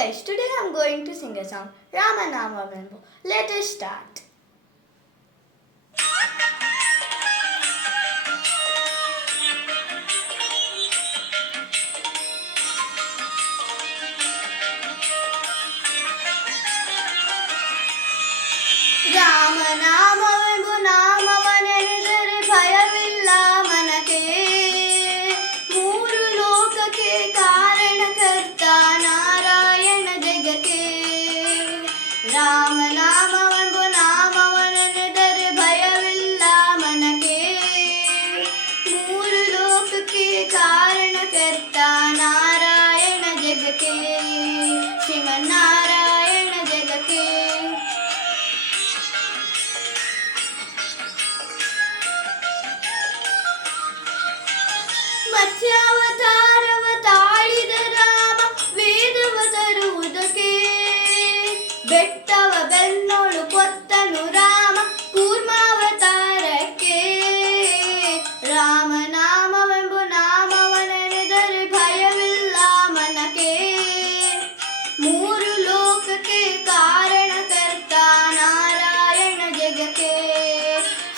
guys, today I'm going to sing a song, Ramanama Vembu. Let us start. ರಾಮನಾಮವೆಂಬು ನಾಮವನೆನೆದರೆ ಭಯವಿಲ್ಲ ಮನಕ್ಕೆ, ಮೂರು ಲೋಕಕ್ಕೆ ಕಾರಣಕರ್ತ ನಾರಾಯಣ ಜಗಕ್ಕೆ. ರಾಮನಾಮವೆಂಬು ನಾಮವನೆನೆದರೆ ಭಯವಿಲ್ಲ ಮನಕ್ಕೆ, ಮೂರು ಲೋಕಕ್ಕೆ ಕಾರಣಕರ್ತ ನಾರಾಯಣ ಜಗಕ್ಕೆ, ಶ್ರೀಮನ್ನಾರಾಯಣ ಜಗಕ್ಕೆ. ಮತ್ಸ್ಯಾವತಾರವ ತಾಳಿದ ರಾಮ ವೇದವ ತರುವುದಕ್ಕೆ, ಬೆಟ್ಟವ ಬೆನ್ನೋಳು ಕೊತ್ತನು ರಾಮ ಕೂರ್ಮಾವತಾರಕ್ಕೆ. ರಾಮನಾಮವೆಂಬು ನಾಮವನೆನೆದರೆ ಭಯವಿಲ್ಲ ಮನಕ್ಕೆ, ಮೂರು ಲೋಕಕ್ಕೆ ಕಾರಣಕರ್ತ ನಾರಾಯಣ ಜಗಕ್ಕೆ,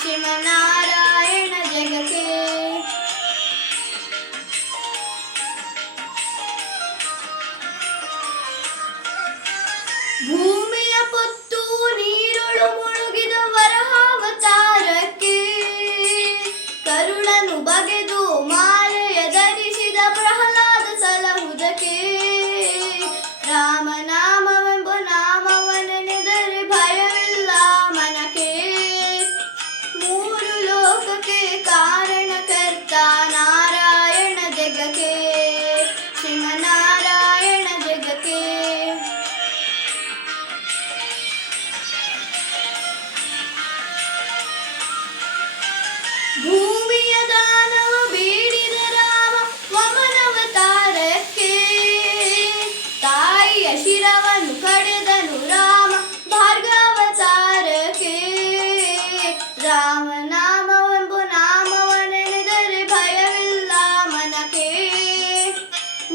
ಶ್ರೀಮನ್ನಾರಾಯಣ ಜಗಕ್ಕೆ. ಭೂಮಿಯ ಪೊತ್ತು ನೀರೊಳು ಮುಳುಗಿದ ವರಹಾವತಾರಕ್ಕೆ, ಕರುಳನು ಬಗೆದು ಮಾಲೆಯ ಧರಿಸಿದ ಪ್ರಹ್ಲಾದ ಸಲಹುದಕ್ಕೆ. ರಾಮನಾಮವೆಂಬು ನಾಮವನೆನೆದರೆ ಭಯವಿಲ್ಲ ಮನಕ್ಕೆ, ಮೂರು ಲೋಕಕ್ಕೆ ಕಾರಣಕರ್ತ ನಾರಾಯಣ ಜಗಕ್ಕೆ, ಶ್ರೀಮನ್ನಾರಾಯಣ ಜಗಕ್ಕೆ. ಭೂಮಿಯ ದಾನವ ಬೇಡಿದ ರಾಮ ವಮನವತಾರಕ್ಕೆ, ತಾಯಿಯ ಶಿರವನ್ನು ಕಡೆದನು ರಾಮ ಭಾರ್ಗವತಾರಕ್ಕೆ. ರಾಮನಾಮವೆಂಬು ನಾಮವನೆನೆದರೆ ಭಯವಿಲ್ಲ ಮನಕ್ಕೆ,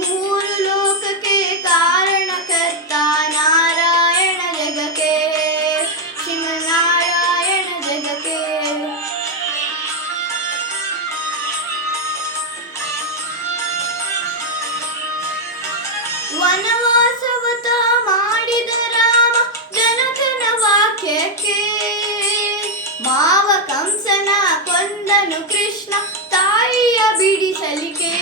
ಮೂರು ಲೋಕಕ್ಕೆ ಕಾರಣಕರ್ತ ನಾರಾಯಣ ಜಗಕ್ಕೆ, ಶ್ರೀಮನ್ನಾರಾಯಣ ಜಗಕ್ಕೆ. ವನವಾಸವತ ಮಾಡಿದ ರಾಮ ಜನಕನ ವಾಕ್ಯಕ್ಕೆ, ಮಾವ ಕಂಸನ ಕೊಂದನು ಕೃಷ್ಣ ತಾಯಿಯ ಬಿಡಿಸಲಿಕೆ.